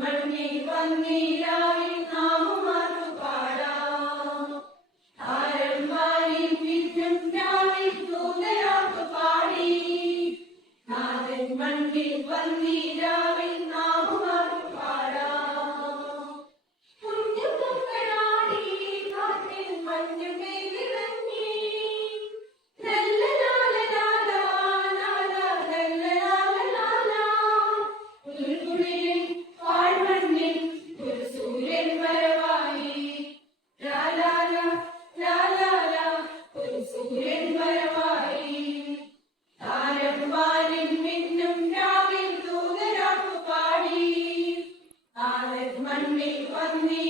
മണ്ണിൽ വന്നീരാവിൽ one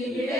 Yeah.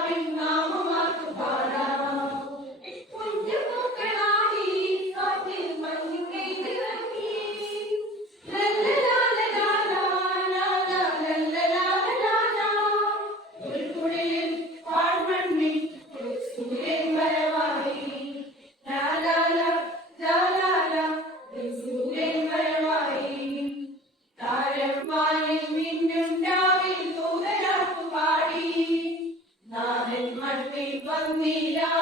Mira.